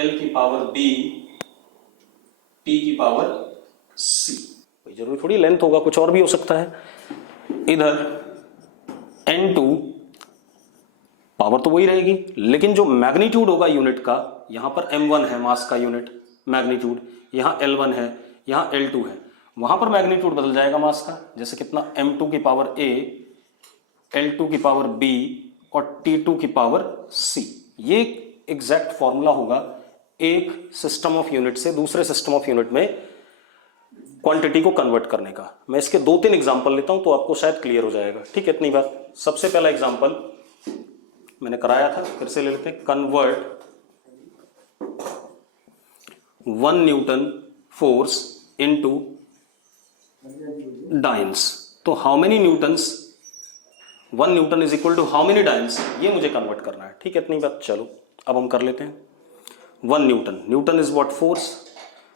L की power B T की power C। कोई जरूरी थोड़ी लेंथ होगा, कुछ और भी हो सकता है। इधर N2 पावर तो वही रहेगी, लेकिन जो मैग्नीट्यूड होगा यूनिट का, यहां पर M1 है मास का यूनिट मैग्नीट्यूड, यहां L1 है, यहां L2 है, वहां पर मैग्नीट्यूड बदल जाएगा मास का। जैसे कितना M2 की पावर A, L2 की पावर B और T2 की पावर C। ये एग्जैक्ट फॉर्मूला होगा एक सिस्टम ऑफ यूनिट से दूसरे सिस्टम ऑफ यूनिट में क्वांटिटी को कन्वर्ट करने का। मैं इसके 2-3 एग्जांपल लेता हूं तो आपको शायद क्लियर हो जाएगा। ठीक है, इतनी बात। सबसे पहला एग्जांपल मैंने कराया था, फिर से ले लेते हैं। Convert 1 newton force into dynes. तो how many newtons, 1 newton is equal to how many dynes, ये मुझे कन्वर्ट करना है। ठीक है, इतनी बात। चलो अब हम कर लेते हैं। 1 Newton, Newton is what, force,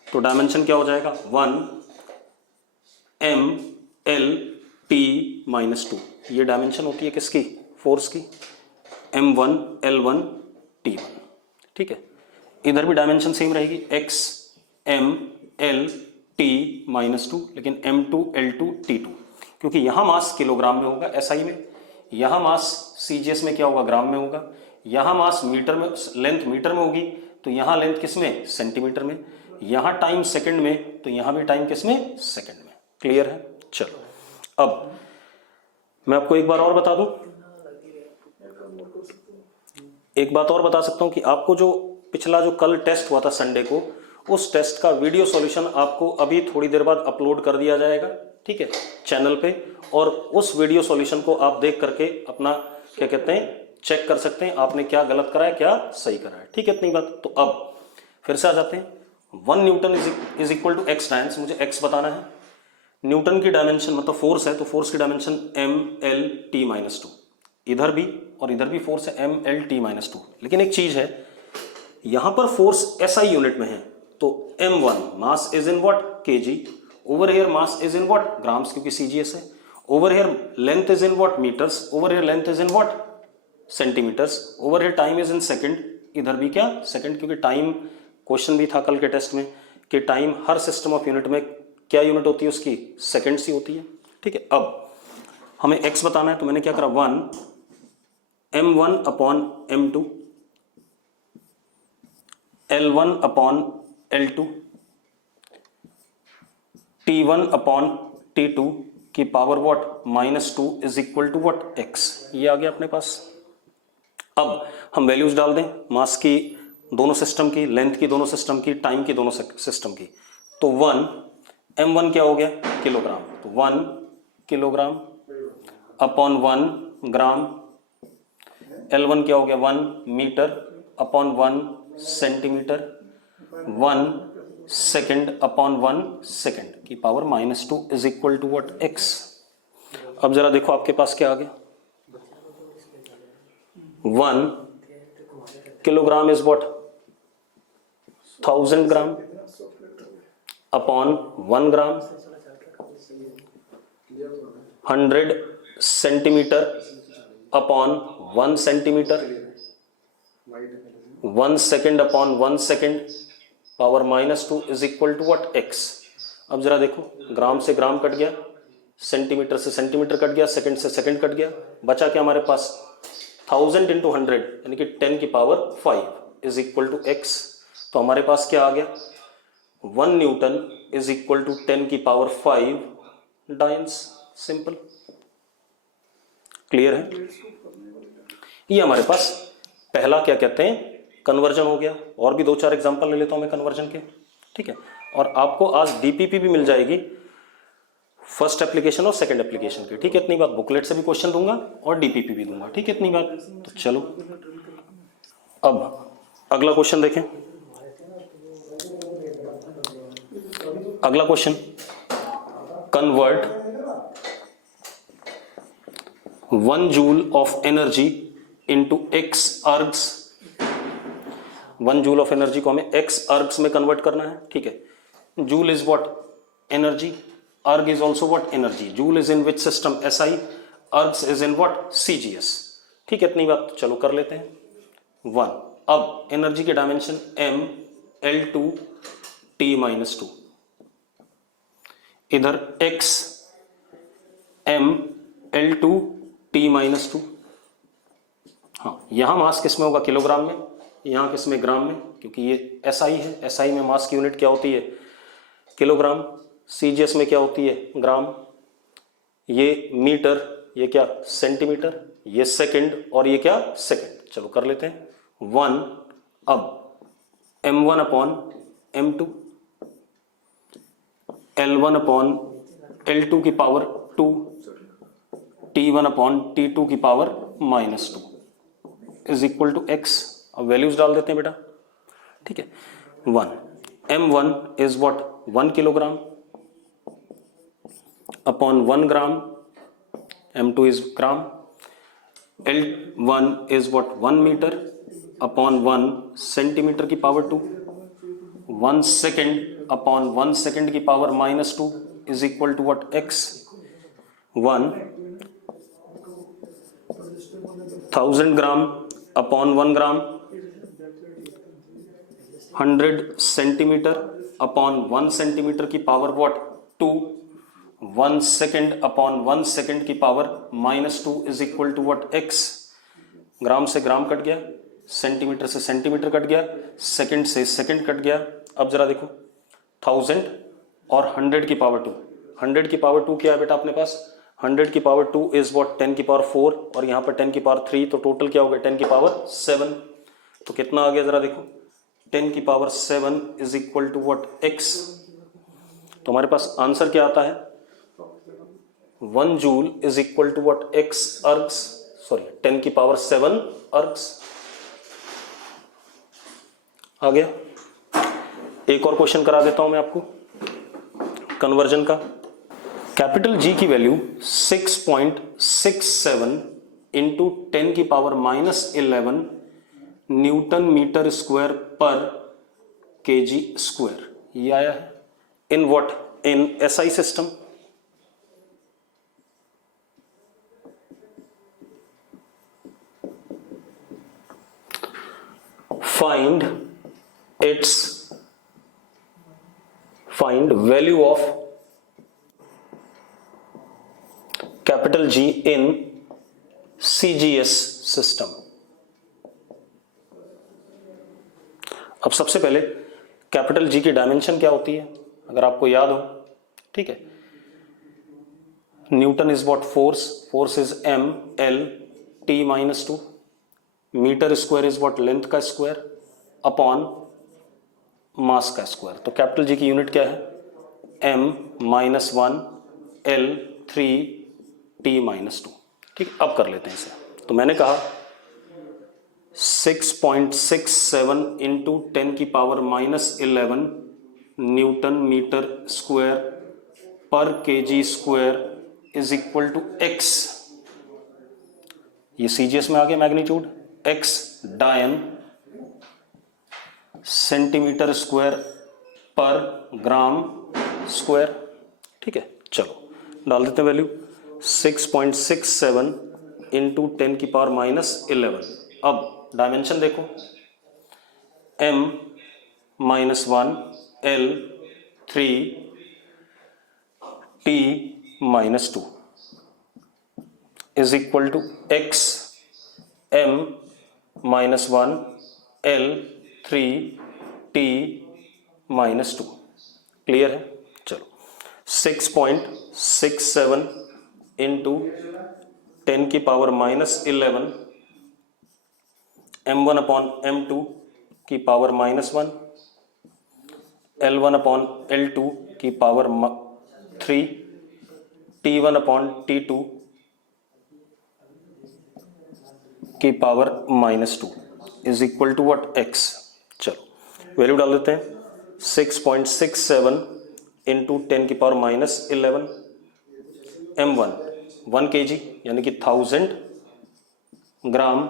तो डायमेंशन क्या हो जाएगा 1 mL T-2। ये डायमेंशन होती है किसकी, फोर्स की, M1 L1 T1। ठीक है, इधर भी डायमेंशन सेम रहेगी, x mL T-2, लेकिन M2 L2 T2, क्योंकि यहां मास किलोग्राम में होगा SI में, यहां मास CGS में क्या होगा, ग्राम में होगा, यहां मास मीटर में, लेंथ मीटर में होगी, तो यहां लेंथ किस में, सेंटीमीटर में, यहां टाइम सेकंड में, तो यहां भी टाइम किस में, सेकंड में। क्लियर है। चलो अब मैं आपको एक बार और बता दूं, एक बात और बता सकता हूं कि आपको जो पिछला जो कल टेस्ट हुआ था संडे को, उस टेस्ट का वीडियो सॉल्यूशन आपको अभी थोड़ी देर बाद अपलोड कर दिया जाएगा। ठीक है, चैनल पे, और उस वीडियो सॉल्यूशन को आप देख करके अपना क्या कहते हैं चेक कर सकते हैं आपने क्या गलत करा है, क्या सही करा है। ठीक है, इतनी बात। तो अब फिर से आ जाते हैं। 1 newton is equal to x times, मुझे एक्स बताना है। न्यूटन की डायमेंशन मतलब फोर्स है, तो फोर्स की डायमेंशन mL T-2, इधर भी और इधर भी फोर्स है mL T-2। लेकिन एक चीज है, यहां पर फोर्स SI यूनिट में है, तो M1 mass is in what, kg, over here mass is in what, grams, क्योंकि CGS है, over here length is in what, metres, over here length is in what, centimetres, over here time is in second, इधर भी क्या, second, क्योंकि time question भी था कल के टेस्ट में कि time her system of unit में क्या यूनिट होती है उसकी, सेकंड्स ही होती है। ठीक है, अब हमें x बताना है, तो मैंने क्या करा, 1 m1 upon m2 L1 upon L2 T1 upon T2 की power what, -2 is equal to what, x। ये आ गया अपने पास। अब हम वैल्यूज डाल दें मास की दोनों सिस्टम की, लेंथ की दोनों सिस्टम की, टाइम की दोनों सिस्टम की। तो 1 m1 क्या हो गया, किलोग्राम, तो 1 किलोग्राम अपॉन 1 ग्राम, L1 क्या हो गया 1 metre upon 1 centimetre, 1 second upon 1 second की power -2 is equal to what, x। अब जरा देखो आपके पास क्या आ गया, 1 kilogram is what, 1000 gram upon 1 gram, 100 centimetre upon 1 centimetre, 1 second upon 1 second, power -2 is equal to what, x। अब जरा देखो, ग्राम से ग्राम कट गया, सेंटीमीटर से सेंटीमीटर कट गया, सेकंड से सेकंड कट गया, बचा क्या हमारे पास, 1000 इंटू 100 यानी कि 10 की power 5 is equal to x। तो हमारे पास क्या आ गया, 1 न्यूटन इज इक्वल टू 10 की पावर 5 डाइन्स। सिंपल, क्लियर है। ये हमारे पास पहला क्या कहते हैं कन्वर्जन हो गया। और भी 2-4 एग्जांपल ले लेता हूं मैं कन्वर्जन के। ठीक है, और आपको आज डीपीपी भी मिल जाएगी, फर्स्ट एप्लीकेशन और सेकंड एप्लीकेशन की। ठीक है, इतनी बात। बुकलेट से भी क्वेश्चन दूंगा और डीपीपी भी दूंगा। ठीक है, इतनी बात। तो चलो अब अगला क्वेश्चन देखें। अगला question, convert 1 joule of energy into x अर्ग्स। 1 joule of energy को हमें x अर्ग्स में कन्वर्ट करना है। ठीक है, joule is what, energy, erg is also what, energy. Joule is in which system, SI, ergs is in what, CGS। ठीक है, इतनी बात। चलो कर लेते हैं। 1 अब एनर्जी के डायमेंशन m L2 T-2, इधर x m L2 T-2। हाँ, यहां मास किस में होगा, किलोग्राम में, यहां किस में, ग्राम में, क्योंकि ये SI है। SI में मास की यूनिट क्या होती है, किलोग्राम। CGS में क्या होती है, ग्राम। ये मीटर, ये क्या, सेंटीमीटर, ये सेकंड, और ये क्या, सेकंड। चलो कर लेते हैं। 1, अब m1 upon m2, L1 upon L2 की पावर 2, T1 अपॉन T2 की power -2 is equal to x। अब वैल्यूज डाल देते हैं बेटा, ठीक है। 1, m1 is what, 1 kilogram upon 1 gram, m2 is gram. L1 is what, 1 metre upon 1 centimetre की पावर 2। 1 सेकेंड अपॉन 1 सेकेंड की power -2 is equal to what, x। 1000 gram upon 1 gram, 100 centimetre upon 1 centimetre की power what, 2। 1 second upon 1 second की power -2 is equal to what, x। Gram से gram cut गया, centimetre से centimetre cut गया, second से second cut गया। अब जरा देखो, 1000 और 100 की पावर 2। 100 की पावर 2 क्या है बेटा अपने पास, 100 की पावर 2 इज व्हाट, 10 की पावर 4, और यहाँ पर 10 की पावर 3, तो टोटल क्या हो गया, 10 की पावर 7। तो कितना आ गया जरा देखो, 10 की power 7 is equal to what, x। तो हमारे पास आंसर क्या आता है, 1 joule is equal to what, x ergs, sorry 10 की पावर 7 अर्ग्स। आ गया। एक और क्वेश्चन करा देता हूं मैं आपको कन्वर्जन का। कैपिटल G की वैल्यू 6.67 इंटू 10 की पावर -11 न्यूटन मीटर स्क्वायर पर kg स्क्वायर, ये आया है in what, in SI system. find value of capital G in CGS system। अब सबसे पहले कैपिटल G की डायमेंशन क्या होती है, अगर आपको याद हो, ठीक है। Newton is what, force is m L T-2, metre square is what, length का स्क्वायर अपॉन मास का स्क्वायर। तो कैपिटल G की यूनिट क्या है, m-1 L 3 T-2, ठीक। अब कर लेते हैं इसे। तो मैंने कहा 6.67 इंटू 10 की पावर -11 न्यूटन मीटर स्क्वायर पर kg square is equal to x। ये CGS में आ गया magnitude, x dyne centimetre square पर ग्राम स्क्वायर, ठीक है। चलो डाल देते हैं वैल्यू, 6.67 इंटू 10 की पावर -11। अब डायमेंशन देखो, m-1 L 3 T-2 is equal to x m-1 L 3 T-2। Clear है। चलो 6.67 इंटू 10 की पावर -11 m1 अपॉन m2 की पावर -1 L1 अपॉन L2 की पावर 3 T1 अपॉन T2 की power -2 is equal to what, x। चलो value डाल देते हैं, 6.67 इंटू 10 की पावर -11 m1 1 kg यानी कि 1000 ग्राम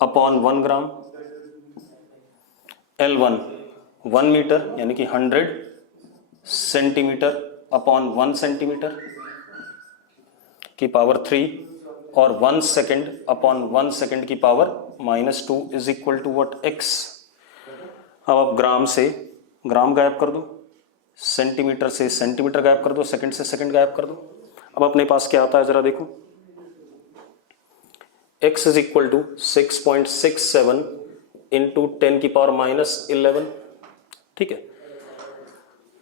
अपॉन 1 ग्राम, L1 1 मीटर यानी कि 100 सेंटीमीटर अपॉन 1 सेंटीमीटर की पावर 3 और 1 सेकेंड अपॉन 1 सेकेंड की power -2 is equal to what x। अब आप ग्राम से ग्राम गायब कर दो, सेंटीमीटर से सेंटीमीटर गायब कर दो, सेकंड से सेकंड गायब कर दो। अब अपने पास क्या आता है जरा देखो, x is equal to 6.67 into 10⁻11। ठीक है,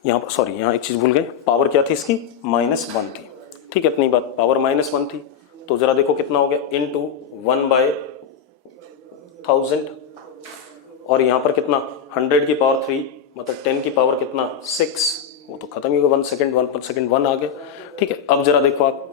यहाँ पर सॉरी यहाँ एक चीज भूल गए, पावर क्या थी इसकी, -1 थी। ठीक है, इतनी बात, पावर -1 थी। तो जरा देखो कितना हो गया, इंटू 1/1000, और यहाँ पर कितना 100⁻3 मतलब 10 की पावर कितना 6, वो तो खत्म ही होगा, 1 सेकेंड 1 आ गया। ठीक है, अब जरा देखो आप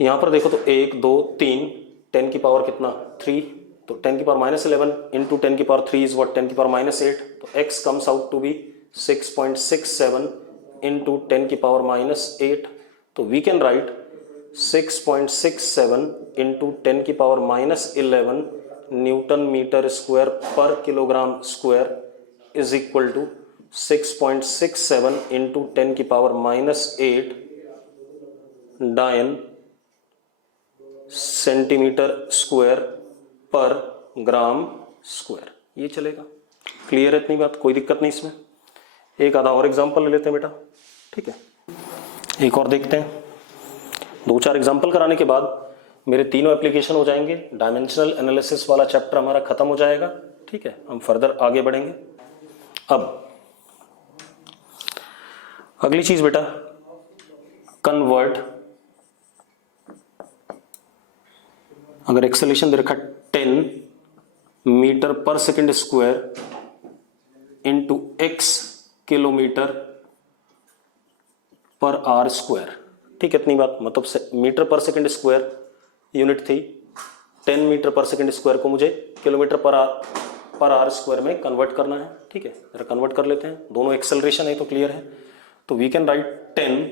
यहाँ पर देखो तो 1 2 3, 10 की पावर कितना 3, तो 10⁻11 इंटू 10⁻3 इज व्हाट 10⁻8। तो x comes out to be 6.67 into 10⁻8। तो we can write 6.67 into 10⁻11 newton metre square per kilogram square is equal to 6.67 into 10⁻8 dyne centimetre square पर ग्राम स्क्वायर। ये चलेगा, क्लियर है इतनी बात, कोई दिक्कत नहीं इसमें। एक आधा और एग्जांपल ले लेते हैं बेटा। ठीक है, एक और देखते हैं, 2-4 एग्जांपल कराने के बाद मेरे तीनों एप्लीकेशन हो जाएंगे, डायमेंशनल एनालिसिस वाला चैप्टर हमारा खत्म हो जाएगा। ठीक है, हम फर्दर आगे बढ़ेंगे। अब अगली चीज बेटा, कन्वर्ट, अगर एक्सेलरेशन दे रखा 10 metre per second square into x kilometre per hour square. ठीक है, इतनी बात, मतलब metre per second square unit थी, 10 मीटर पर सेकेंड स्क्वायर को मुझे किलोमीटर पर आर स्क्वायर में कन्वर्ट करना है। ठीक है, जरा कन्वर्ट कर लेते हैं, दोनों एक्सेलरेशन है तो क्लियर है। तो we can write 10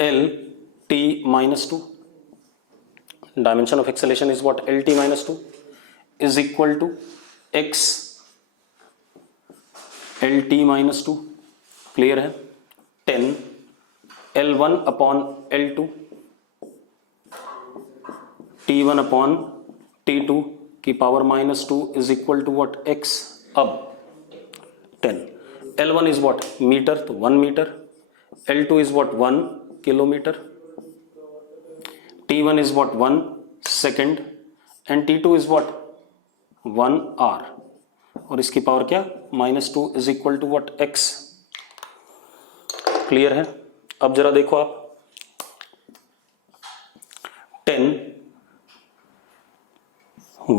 LT-2, dimension of acceleration is what LT-2 is equal to x LT-2, clear है। 10 L1 upon L2 T1 upon T2 की power -2 is equal to what x। अब 10 L1 इज व्हाट मीटर, तो 1 metre, L2 is what 1 kilometre, T1 is what 1 second and T2 is what 1 hour, और इसकी power क्या -2 is equal to what x। Clear है। अब जरा देखो आप 10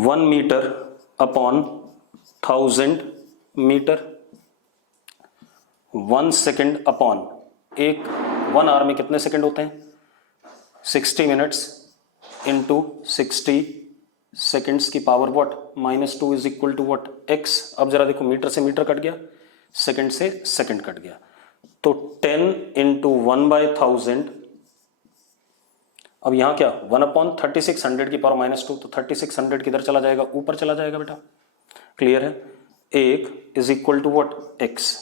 1 metre upon 1000 metre, 1 second upon एक 1 आवर में कितने सेकेंड होते हैं 60 मिनट्स इंटू 60 सेकेंड्स की power what -2 is equal to what x। अब जरा देखो मीटर से मीटर कट गया, सेकेंड से सेकेंड कट गया, तो 10 इंटू 1/1000। अब यहां क्या 1 अपॉन 3600 की पावर -2, तो 3600 किधर चला जाएगा, ऊपर चला जाएगा बेटा। क्लियर है, 1 is equal to what x।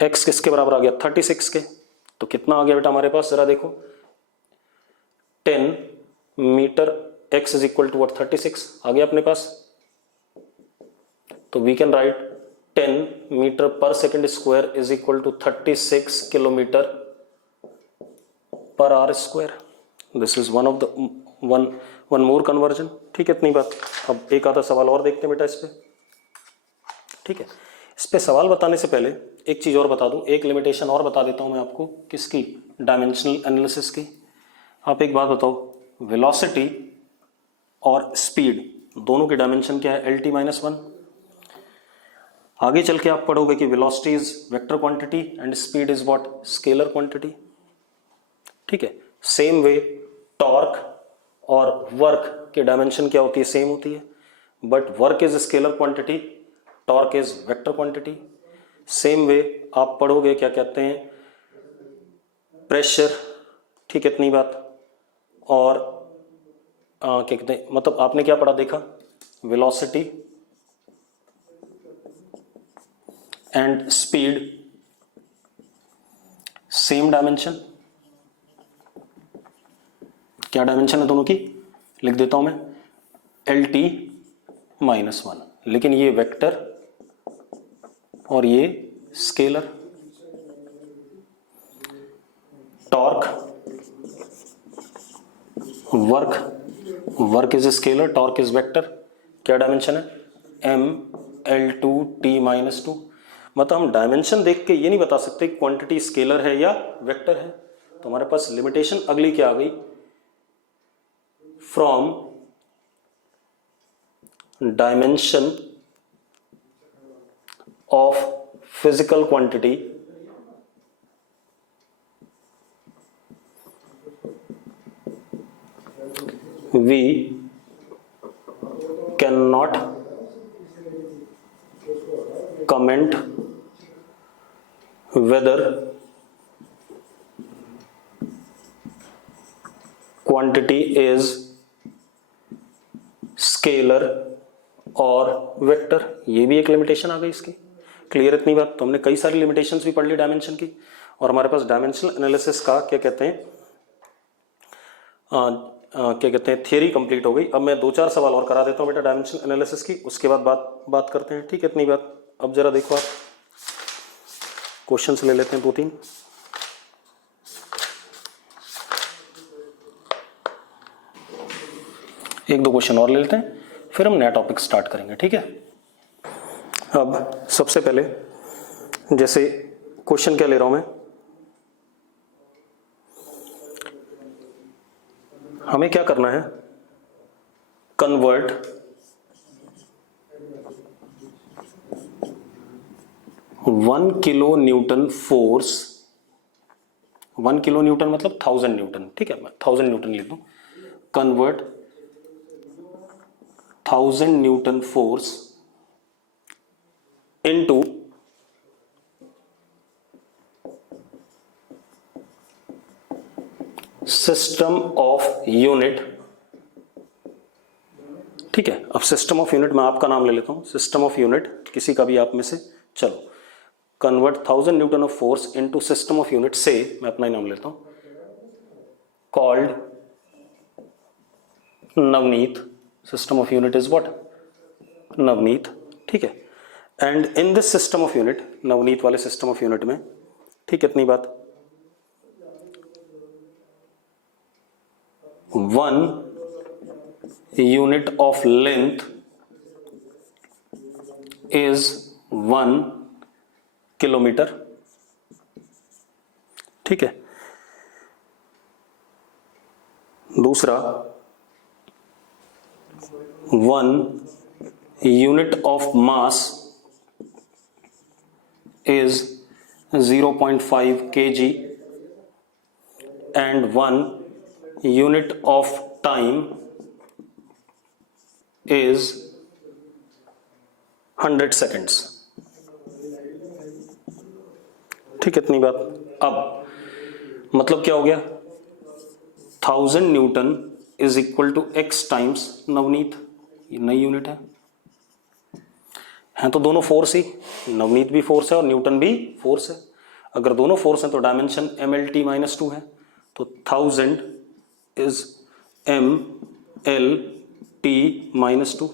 x किसके बराबर आ गया 36 के, तो कितना आ गया बेटा हमारे पास, जरा देखो 10 metre x is equal to what 36 आ गया अपने पास। तो we can write 10 metre per second square is equal to 36 kilometre per hour square. This is one of the one more conversion. ठीक है, इतनी बात। अब एक आधा सवाल और देखते हैं बेटा इस पे। ठीक है, इस पे सवाल बताने से पहले एक चीज और बता दूं, एक लिमिटेशन और बता देता हूं मैं आपको, किसकी, डायमेंशनल एनालिसिस की। आप एक बात बताओ, वेलोसिटी और स्पीड दोनों की डायमेंशन क्या है, LT-1। आगे चल के आप पढ़ोगे कि velocity is vector quantity and speed is what scalar quantity. ठीक है, सेम वे टॉर्क और वर्क की डायमेंशन क्या होती है, सेम होती है, but work is scalar quantity, torque is vector quantity. Same way आप पढ़ोगे क्या कहते हैं, प्रेशर। ठीक है, इतनी बात। और क्या कहते हैं, मतलब आपने क्या पढ़ा देखा, velocity and speed same dimension. क्या डायमेंशन है दोनों की, लिख देता हूं मैं LT -1, लेकिन ये वेक्टर और ये scalar. Torque, work is scalar, torque is vector, क्या डायमेंशन है ML2T -2। मतलब हम डायमेंशन देख के ये नहीं बता सकते क्वांटिटी स्केलर है या वेक्टर है। तो हमारे पास लिमिटेशन अगली क्या आ गई, from dimension of physical quantity we cannot comment whether quantity is scalar और वेक्टर। ये भी एक लिमिटेशन आ गई इसकी। क्लियर इतनी बात? तो हमने कई सारी लिमिटेशंस भी पढ़ ली डायमेंशन की, और हमारे पास डायमेंशनल एनालिसिस का क्या कहते हैं थियरी कंप्लीट हो गई। अब मैं 2-4 सवाल और करा देता हूं बेटा डायमेंशनल एनालिसिस की, उसके बाद बात करते हैं। ठीक है, इतनी बात। अब जरा देखो आप क्वेश्चंस ले लेते हैं 2-3। एक दो क्वेश्चन और ले लेते हैं, फिर हम नया टॉपिक स्टार्ट करेंगे। ठीक है, अब सबसे पहले जैसे क्वेश्चन क्या ले रहा हूं मैं, हमें क्या करना है, convert 1 kilo Newton force, 1 kilo Newton मतलब 1000 न्यूटन। ठीक है, मैं 1000 न्यूटन लिख दूं, convert 1000 Newton force into system of unit. ठीक है, अब सिस्टम ऑफ यूनिट मैं आपका नाम ले लेता हूं, सिस्टम ऑफ यूनिट किसी का भी आप में से। चलो, convert 1000 Newton of force into system of unit से, मैं अपना ही नाम लेता हूं, called Navneet. System of unit is what, Navneet. ठीक है, and in this system of unit, Navneet वाले सिस्टम ऑफ यूनिट में, ठीक है इतनी बात, 1 unit of length is 1 kilometre. ठीक है, दूसरा 1 unit of mass is 0.5 kg and 1 unit of time is 100 seconds। ठीक है, इतनी बात। अब मतलब क्या हो गया, 1000 Newton is equal to x times Navneet, ये नई यूनिट है तो दोनों फोर्स ही, नवनीत भी फोर्स है और न्यूटन भी फोर्स है। अगर दोनों फोर्स हैं तो डायमेंशन MLT -2 है, तो 1000 is MLT -2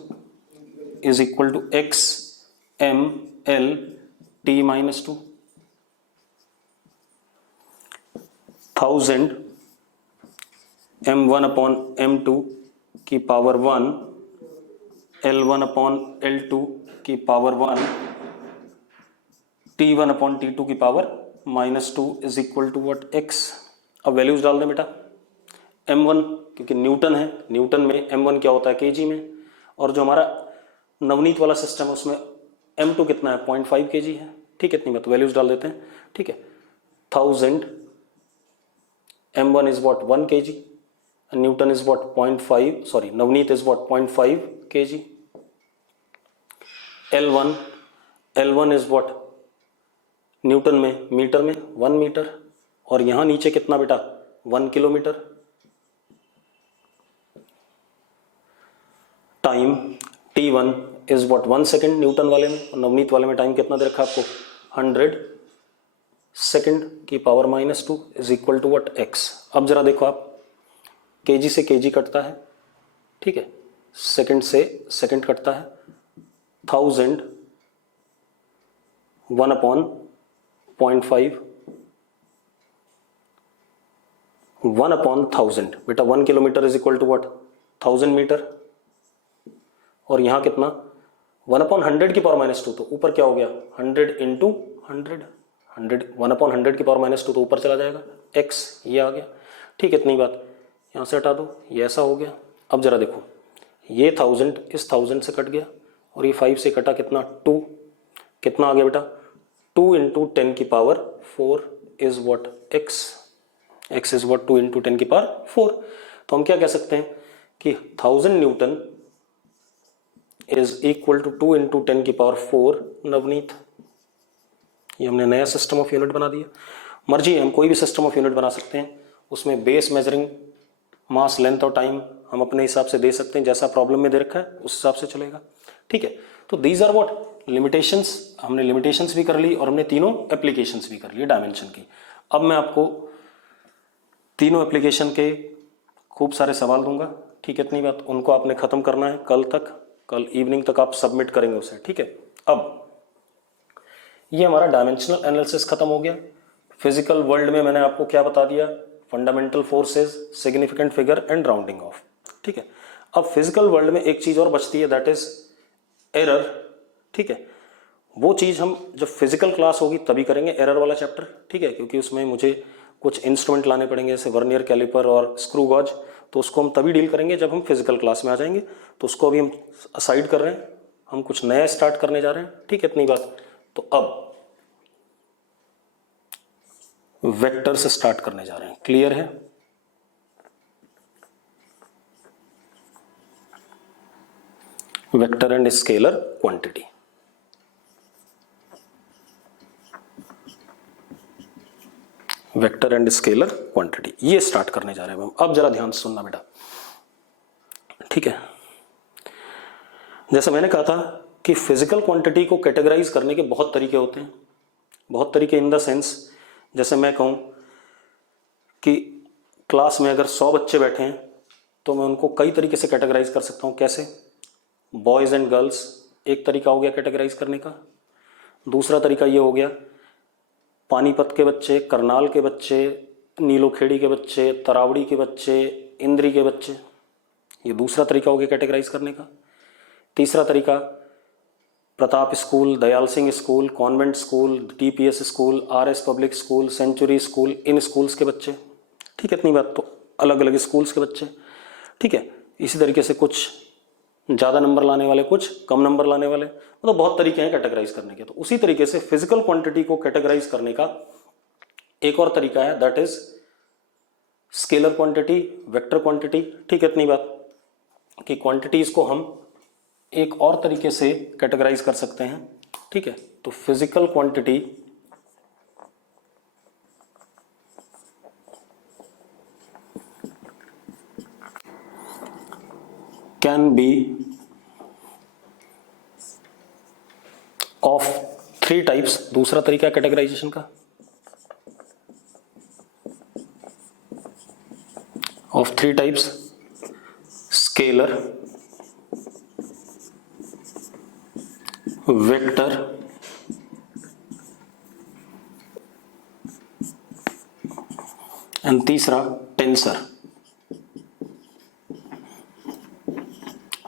is equal to x MLT -2। 1000 M1 upon M2 की पावर 1 L1 अपॉन L2 की पावर 1 T1 अपॉन T2 की power -2 is equal to what, x। अब वैल्यूज डाल दें बेटा। M1 क्योंकि न्यूटन है, न्यूटन में M1 क्या होता है, kg में, और जो हमारा नवनीत वाला सिस्टम है उसमें M2 कितना है, 0.5 kg है। ठीक है, इतनी बात, वैल्यूज डाल देते हैं। ठीक है, 1000 M1 is what 1 kg, Newton is what 0.5, sorry Navneet is what 0.5 kg। L1 is what, Newton में मीटर में 1 मीटर, और यहां नीचे कितना बेटा 1 kilometre. Time T1 is what 1 second Newton वाले में, और नवनीत वाले में टाइम कितना दे रखा है आपको 100 सेकेंड की power -2 is equal to what x। अब जरा देखो आप केजी से केजी कटता है, ठीक है, सेकंड से सेकंड कटता है, 1000 1/0.5 1/1000, बेटा 1 kilometre is equal to what, 1000 metre. और यहां कितना, 1/100 की पावर -2, तो ऊपर क्या हो गया 100 इंटू 100, 1/100 की पावर -2 तो ऊपर चला जाएगा, x ये आ गया, ठीक है। इतनी बात यहाँ से हटा दो, ये ऐसा हो गया। अब जरा देखो, ये 1000 इस 1000 से कट गया और ये 5 से कटा कितना 2, कितना आ गया बेटा 2 इंटू 10 की power 4 is what x, x is what 2 into 10 की पावर 4। तो हम क्या कह सकते हैं कि 1000 Newton is equal to 2 into 10 की पावर 4 नवनीत। ये हमने नया सिस्टम ऑफ यूनिट बना दिया। मर्जी है, हम कोई भी सिस्टम ऑफ यूनिट बना सकते हैं, उसमें बेस मेजरिंग मास लेंथ और टाइम हम अपने हिसाब से दे सकते हैं, जैसा प्रॉब्लम में दे रखा है उस हिसाब से चलेगा, ठीक है। तो दीज आर व्हाट लिमिटेशंस, हमने लिमिटेशंस भी कर ली और हमने तीनों एप्लीकेशंस भी कर ली डायमेंशन की। अब मैं आपको तीनों एप्लीकेशन के खूब सारे सवाल दूंगा, ठीक है। इतनी बात, उनको आपने खत्म करना है कल तक, कल इवनिंग तक आप सबमिट करेंगे उसे, ठीक है। अब ये हमारा डायमेंशनल एनालिसिस खत्म हो गया। फिजिकल वर्ल्ड में मैंने आपको क्या बता दिया, fundamental forces, significant figure and rounding off, ठीक है। अब फिजिकल वर्ल्ड में एक चीज और बचती है, दैट इज एरर, ठीक है। वो चीज हम जब फिजिकल क्लास होगी तभी करेंगे, एरर वाला चैप्टर, ठीक है, क्योंकि उसमें मुझे कुछ इंस्ट्रूमेंट लाने पड़ेंगे जैसे वर्नियर कैलिपर और स्क्रू गॉज, तो उसको हम तभी डील करेंगे जब हम फिजिकल क्लास में आ जाएंगे। तो उसको अभी हम असाइड कर रहे हैं, हम कुछ नया स्टार्ट करने जा रहे हैं, ठीक है। इतनी बात। तो अब वेक्टर से स्टार्ट करने जा रहे हैं, क्लियर है। Vector and scalar quantity, vector and scalar quantity, ये स्टार्ट करने जा रहे हैं हम। अब जरा ध्यान से सुनना बेटा, ठीक है। जैसे मैंने कहा था कि फिजिकल क्वांटिटी को कैटेगराइज करने के बहुत तरीके होते हैं, बहुत तरीके इन द सेंस, जैसे मैं कहूं कि क्लास में अगर 100 बच्चे बैठे हैं तो मैं उनको कई तरीके से कैटेगराइज कर सकता हूं। कैसे, बॉयज एंड गर्ल्स एक तरीका हो गया कैटेगराइज करने का। दूसरा तरीका ये हो गया पानीपत के बच्चे, करनाल के बच्चे, नीलोखेड़ी के बच्चे, तरावड़ी के बच्चे, इंद्री के बच्चे, ये दूसरा तरीका हो गया कैटेगराइज करने का। तीसरा तरीका Pratap school, Dayal Singh school, convent school, TPS school, RS public school, century school, इन स्कूल्स के बच्चे, ठीक है। इतनी बात। तो अलग अलग स्कूल्स के बच्चे, ठीक है। इसी तरीके से कुछ ज़्यादा नंबर लाने वाले, कुछ कम नंबर लाने वाले, मतलब बहुत तरीके हैं कैटेगराइज करने के। तो उसी तरीके से फिजिकल क्वांटिटी को कैटेगराइज करने का एक और तरीका है, that is scalar quantity, vector quantity, ठीक है। इतनी बात कि क्वांटिटीज को हम एक और तरीके से कैटेगराइज कर सकते हैं, ठीक है। तो physical quantity can be of 3 types. दूसरा तरीका कैटेगराइजेशन का, of 3 types, scalar, vector and तीसरा टेंसर।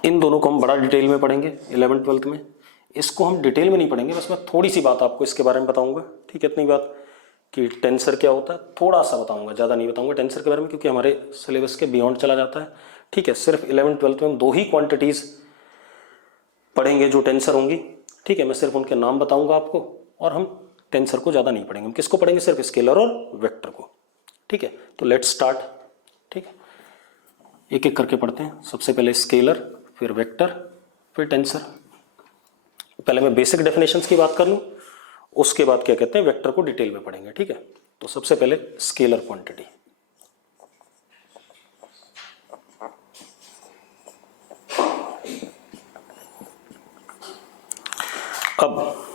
इन दोनों को हम बड़ा डिटेल में पढ़ेंगे 11th 12th में। इसको हम डिटेल में नहीं पढ़ेंगे, बस मैं थोड़ी सी बात आपको इसके बारे में बताऊंगा, ठीक है। इतनी बात कि टेंसर क्या होता है थोड़ा सा बताऊंगा, ज़्यादा नहीं बताऊंगा टेंसर के बारे में, क्योंकि हमारे सिलेबस के बियॉन्ड चला जाता है, ठीक है। सिर्फ 11th 12th में हम 2 ही क्वांटिटीज पढ़ेंगे जो टेंसर होंगी, ठीक है। मैं सिर्फ उनके नाम बताऊंगा आपको, और हम टेंसर को ज़्यादा नहीं पढ़ेंगे। हम किसको पढ़ेंगे, सिर्फ स्केलर और वेक्टर को, ठीक है। तो लेट्स स्टार्ट, ठीक है। एक एक करके पढ़ते हैं। सबसे पहले स्केलर, फिर वेक्टर, फिर टेंसर। पहले मैं बेसिक डेफिनेशंस की बात कर लूँ, उसके बाद क्या कहते हैं वेक्टर को डिटेल में पढ़ेंगे, ठीक है। तो सबसे पहले स्केलर क्वांटिटी। अब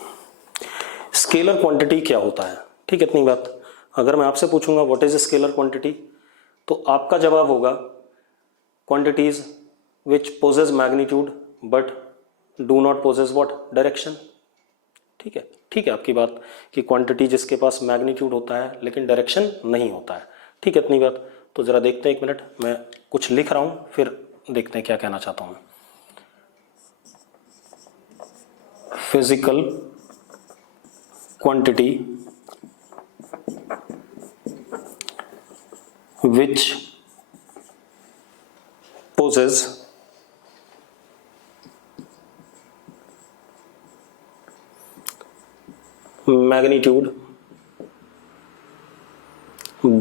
स्केलर क्वांटिटी क्या होता है, ठीक है। इतनी बात। अगर मैं आपसे पूछूंगा व्हाट इज स्केलर क्वांटिटी, तो आपका जवाब होगा quantities which possess magnitude but do not possess what? Direction. ठीक है, ठीक है आपकी बात कि क्वांटिटी जिसके पास मैग्नीट्यूड होता है लेकिन डायरेक्शन नहीं होता है। ठीक है, इतनी बात। तो जरा देखते हैं, एक मिनट मैं कुछ लिख रहा हूं, फिर देखते हैं क्या कहना चाहता हूं। Physical quantity which possess magnitude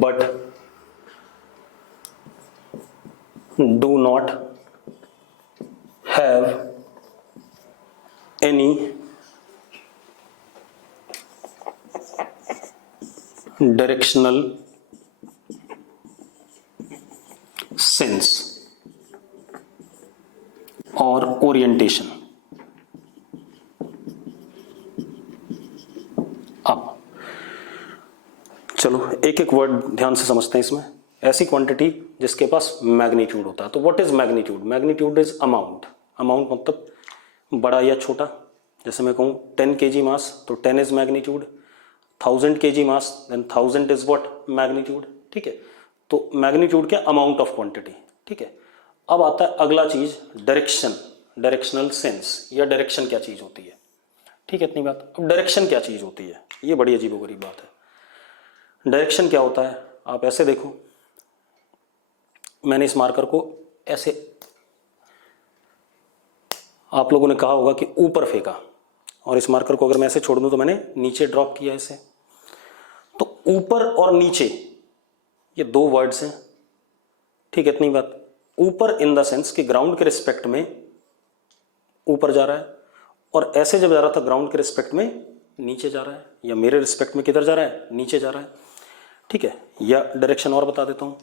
but do not have any directional sense और ओरिएंटेशन। अब चलो एक एक वर्ड ध्यान से समझते हैं इसमें। ऐसी क्वांटिटी जिसके पास मैग्नीट्यूड होता है। तो what is magnitude? Magnitude is amount. Amount मतलब बड़ा या छोटा। जैसे मैं कहूँ 10 kg मास तो 10 is magnitude, 1000 kg mass then 1000 is what? Magnitude. ठीक है, तो मैग्नीट्यूड क्या? Amount of quantity. ठीक है, अब आता है अगला चीज डायरेक्शन, डायरेक्शनल सेंस या डायरेक्शन क्या चीज होती है। ठीक है, इतनी बात। अब डायरेक्शन क्या चीज होती है, ये बड़ी अजीबोगरीब बात है। डायरेक्शन क्या होता है? आप ऐसे देखो, मैंने इस मार्कर को ऐसे, आप लोगों ने कहा होगा कि ऊपर फेंका, और इस मार्कर को अगर मैं ऐसे छोड़ दूं तो मैंने नीचे ड्रॉप किया ऐसे। तो ऊपर और नीचे ये दो वर्ड्स हैं। ठीक है, इतनी बात। ऊपर इन द सेंस कि ग्राउंड के रिस्पेक्ट में ऊपर जा रहा है, और ऐसे जब जा रहा था ग्राउंड के रिस्पेक्ट में नीचे जा रहा है, या मेरे रिस्पेक्ट में किधर जा रहा है? नीचे जा रहा है। ठीक है, या डायरेक्शन और बता देता हूं।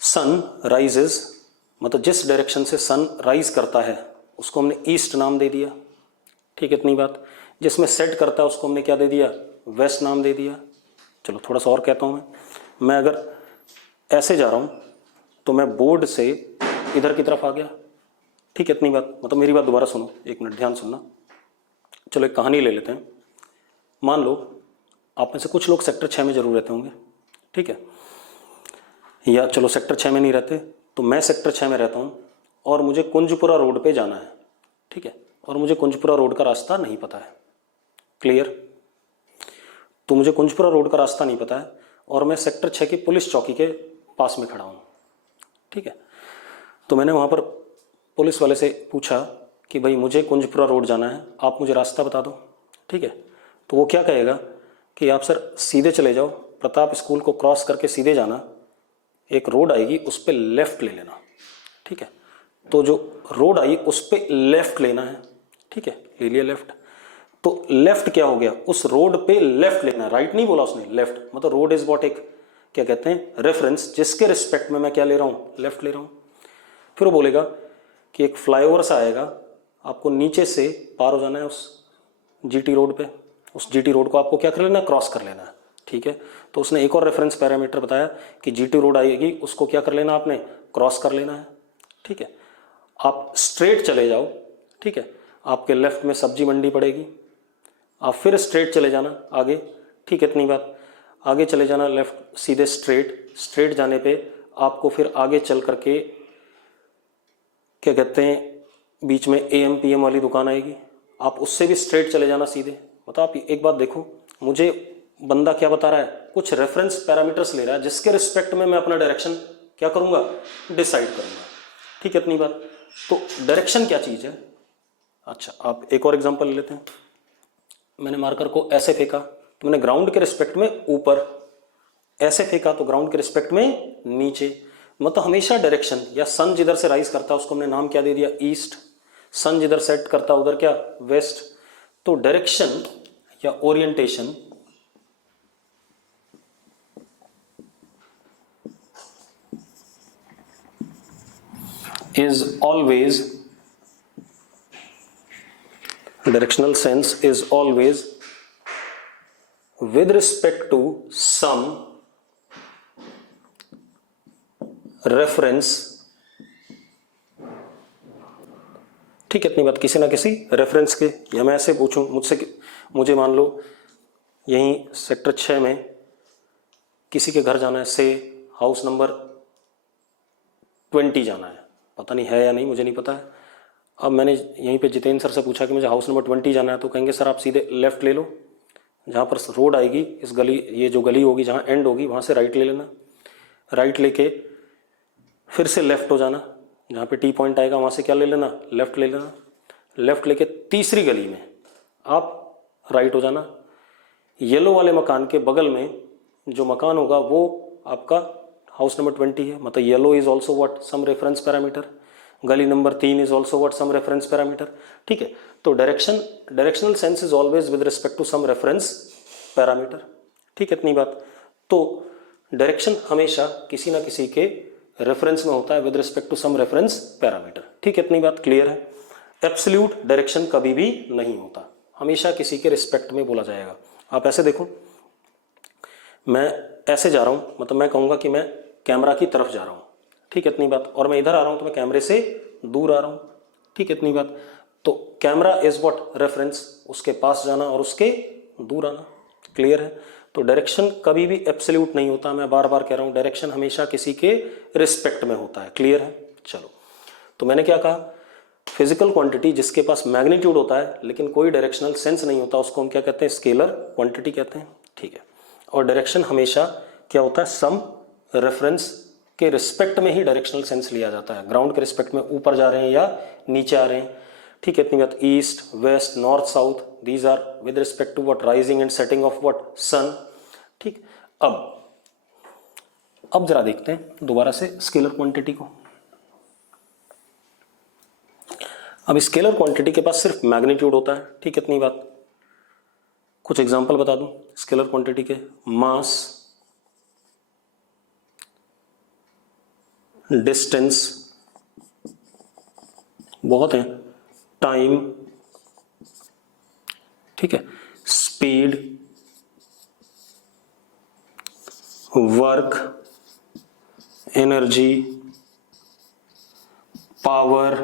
सन राइजेस, मतलब जिस डायरेक्शन से सन राइज करता है उसको हमने ईस्ट नाम दे दिया। ठीक है, इतनी बात। जिसमें सेट करता है उसको हमने क्या दे दिया? वेस्ट नाम दे दिया। चलो थोड़ा सा और कहता हूं मैं अगर ऐसे जा रहा हूं तो मैं बोर्ड से इधर की तरफ आ गया। ठीक है, इतनी बात। मतलब मेरी बात दोबारा सुनो, एक मिनट ध्यान सुनना। चलो एक कहानी ले लेते हैं। मान लो आप में से कुछ लोग सेक्टर 6 में जरूर रहते होंगे। ठीक है, या चलो सेक्टर 6 में नहीं रहते, तो मैं सेक्टर 6 में रहता हूं और मुझे कुंजपुरा रोड पे जाना है। ठीक है, और मुझे कुंजपुरा रोड का रास्ता नहीं पता है। क्लियर? तो मुझे कुंजपुरा रोड का रास्ता नहीं पता है और मैं सेक्टर 6 की पुलिस चौकी के पास में खड़ा हूं। ठीक है, तो मैंने वहां पर पुलिस वाले से पूछा कि भाई मुझे कुंजपुरा रोड जाना है, आप मुझे रास्ता बता दो। ठीक है, तो वो क्या कहेगा कि आप सर सीधे चले जाओ, प्रताप स्कूल को क्रॉस करके सीधे जाना, एक रोड आएगी उस पर लेफ्ट ले लेना। ठीक है, तो जो रोड आई उस पर लेफ्ट लेना है। ठीक है, ले लिया लेफ्ट। तो लेफ्ट क्या हो गया? उस रोड पे लेफ्ट लेना। राइट नहीं बोला उसने, लेफ्ट। मतलब रोड इज व्हाट? एक क्या कहते हैं? रेफरेंस, जिसके रिस्पेक्ट में मैं क्या ले रहा हूं? लेफ्ट ले रहा हूं। फिर वो बोलेगा कि एक फ्लाईओवर सा आएगा, आपको नीचे से पार हो जाना है उस जीटी रोड पे। उस जीटी रोड को आपको क्या कर लेना है? क्रॉस कर लेना है। ठीक है, तो उसने एक और रेफरेंस पैरामीटर बताया कि जीटी रोड आएगी, उसको क्या कर लेना आपने? क्रॉस कर लेना है। ठीक है, आप स्ट्रेट चले जाओ। ठीक है, आपके लेफ्ट में सब्जी मंडी पड़ेगी, आप फिर स्ट्रेट चले जाना आगे। ठीक है, इतनी बात। आगे चले जाना लेफ्ट, सीधे स्ट्रेट। स्ट्रेट जाने पे आपको फिर आगे चल करके क्या कहते हैं, बीच में AM PM वाली दुकान आएगी, आप उससे भी स्ट्रेट चले जाना सीधे। मतलब आप एक बात देखो, मुझे बंदा क्या बता रहा है? कुछ रेफरेंस पैरामीटर्स ले रहा है जिसके रिस्पेक्ट में मैं अपना डायरेक्शन क्या करूंगा? डिसाइड करूंगा। ठीक है, इतनी बात। तो डायरेक्शन क्या चीज है? अच्छा, आप एक और एग्जांपल ले लेते हैं। मैंने मार्कर को ऐसे फेंका तो मैंने ग्राउंड के रिस्पेक्ट में ऊपर, ऐसे फेंका तो ग्राउंड के रिस्पेक्ट में नीचे। मतलब हमेशा डायरेक्शन, या सन जिधर से राइज करता है उसको हमने नाम क्या दे दिया? ईस्ट। सन जिधर सेट करता है उधर क्या? वेस्ट। तो डायरेक्शन या orientation is always, directional sense is always with respect to some reference, ठीक है, इतनी बात, किसी ना किसी रेफरेंस के, या मैं ऐसे पूछूं मुझे मान लो यहीं सेक्टर 6 में किसी के घर जाना है, से हाउस नंबर 20 जाना है, पता नहीं है या नहीं, मुझे नहीं पता है। अब मैंने यहीं पे जितेंद्र सर से पूछा कि मुझे हाउस नंबर 20 जाना है, तो कहेंगे सर आप सीधे लेफ्ट ले लो, जहाँ पर रोड आएगी, इस गली, ये जो गली होगी जहाँ एंड होगी वहाँ से राइट ले लेना, राइट लेके फिर से लेफ्ट हो जाना, जहाँ पे टी पॉइंट आएगा वहाँ से क्या ले लेना, लेफ्ट ले लेना, लेफ्ट लेके तीसरी गली में आप राइट हो जाना। येलो वाले मकान के बगल में जो मकान होगा वो आपका हाउस नंबर 20 है, मतलब yellow is also what, some reference parameter. गली number 3 is also what, some reference parameter. ठीक है, तो directional sense is always with respect to some reference parameter. ठीक है, इतनी बात। तो डायरेक्शन हमेशा किसी ना किसी के रेफरेंस में होता है with respect to some reference parameter. ठीक है, इतनी बात क्लियर है। एब्सोल्यूट डायरेक्शन कभी भी नहीं होता, हमेशा किसी के रिस्पेक्ट में बोला जाएगा। आप ऐसे देखो, मैं ऐसे जा रहा हूं, मतलब मैं कहूंगा कि मैं कैमरा की तरफ जा रहा हूं, ठीक है, इतनी बात, और मैं इधर आ रहा हूं तो मैं कैमरे से दूर आ रहा हूं, ठीक है, इतनी बात। तो कैमरा इज व्हाट, रेफरेंस, उसके पास जाना और उसके दूर आना। क्लियर है। तो डायरेक्शन कभी भी एब्सोल्यूट नहीं होता, मैं बार बार कह रहा हूं, डायरेक्शन हमेशा किसी के रिस्पेक्ट में होता है। क्लियर है। चलो, तो मैंने क्या कहा, फिजिकल क्वांटिटी जिसके पास मैग्नीट्यूड होता है लेकिन कोई डायरेक्शनल सेंस नहीं होता, उसको हम क्या कहते हैं, स्केलर क्वांटिटी कहते हैं। ठीक है, और डायरेक्शन हमेशा क्या होता है, सम रेफरेंस के रिस्पेक्ट में ही डायरेक्शनल सेंस लिया जाता है, ग्राउंड के रिस्पेक्ट में ऊपर जा रहे हैं या नीचे आ रहे हैं। ठीक है, इतनी बात। East, west, north, south, these are with respect to what, rising and setting of what, sun. ठीक, अब जरा देखते हैं दोबारा से स्केलर क्वांटिटी को। अब स्केलर क्वांटिटी के पास सिर्फ मैग्नीट्यूड होता है। ठीक है, इतनी बात। कुछ एग्जांपल बता दूं स्केलर क्वांटिटी के, मास, डिस्टेंस, बहुत है, टाइम, ठीक है, speed, work, energy, power,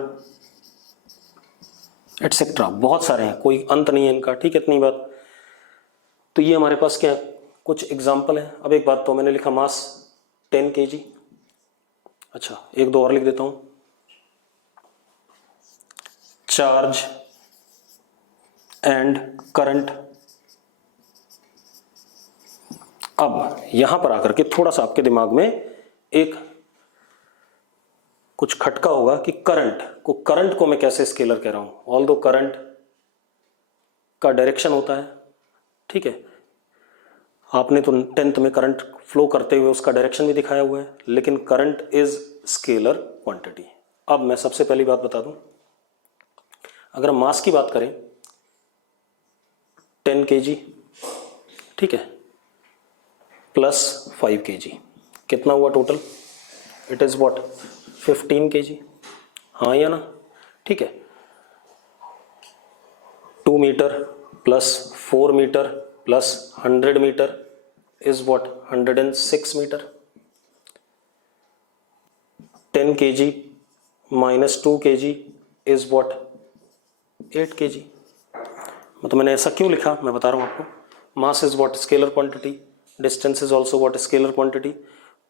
etcetera, बहुत सारे हैं, कोई अंत नहीं है इनका। ठीक है, इतनी बात। तो ये हमारे पास क्या है, कुछ एग्जाम्पल है। अब एक बात, तो मैंने लिखा मास 10 kg। अच्छा, एक दो और लिख देता हूं, चार्ज एंड करंट। अब यहां पर आकर के थोड़ा सा आपके दिमाग में एक कुछ खटका होगा कि करंट को मैं कैसे स्केलर कह रहा हूं। ऑल्दो करंट का डायरेक्शन होता है, ठीक है, आपने तो 10th में करंट फ्लो करते हुए उसका डायरेक्शन भी दिखाया हुआ है, लेकिन करंट इज स्केलर क्वांटिटी। अब मैं सबसे पहली बात बता दूं, अगर हम मास की बात करें 10 kg, ठीक है, प्लस 5 kg, कितना हुआ total, it is what, 15 kg। हाँ या ना, ठीक है। 2 metre plus 4 metre plus 100 metre is what, 106 metre. 10 kg minus 2 kg is what, 8 kg। मतलब मैंने ऐसा क्यों लिखा, मैं बता रहा हूं आपको। Mass is what, scalar quantity, distance is also what, scalar quantity.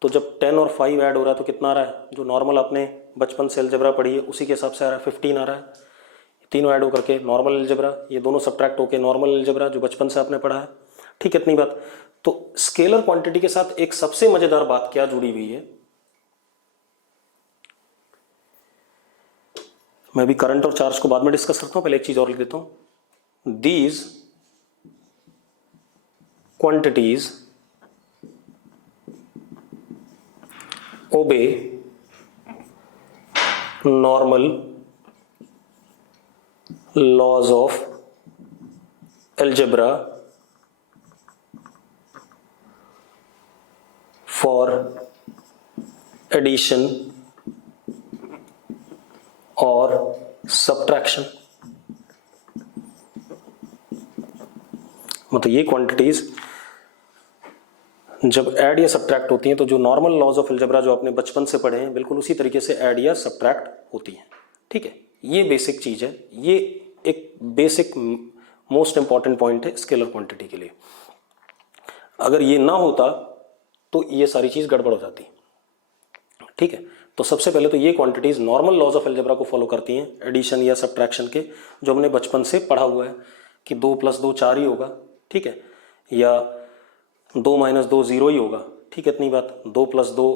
तो जब 10 और 5 ऐड हो रहा है तो कितना आ रहा है, जो नॉर्मल आपने बचपन से अलजेब्रा पढ़ी है उसी के हिसाब से आ रहा है, 15 आ रहा है। तीनों ऐड होकर के नॉर्मल अलजेब्रा, ये दोनों सब्ट्रैक्ट होकर नॉर्मल अलजेब्रा जो बचपन से आपने पढ़ा है। ठीक है, इतनी बात। तो स्केलर क्वांटिटी के साथ एक सबसे मजेदार बात क्या जुड़ी हुई है, मैं भी करंट और चार्ज को बाद में डिस्कस करता हूं, पहले एक चीज और लिख देता हूं। These quantities obey normal laws of algebra for addition or subtraction। मतलब ये क्वांटिटीज जब ऐड या सब्ट्रैक्ट होती हैं तो जो नॉर्मल लॉज ऑफ अलजेब्रा जो आपने बचपन से पढ़े हैं बिल्कुल उसी तरीके से ऐड या सब्ट्रैक्ट होती हैं। ठीक है, ये बेसिक चीज़ है, ये एक बेसिक मोस्ट इंपॉर्टेंट पॉइंट है स्केलर क्वांटिटी के लिए। अगर ये ना होता तो ये सारी चीज़ गड़बड़ हो जाती। ठीक है, तो सबसे पहले तो ये quantities normal laws of algebra को फॉलो करती हैं एडिशन या सब्ट्रैक्शन के, जो हमने बचपन से पढ़ा हुआ है कि 2 + 2 4 ही होगा। ठीक है, या 2 - 2 0 ही होगा। ठीक है, इतनी बात। 2 + 2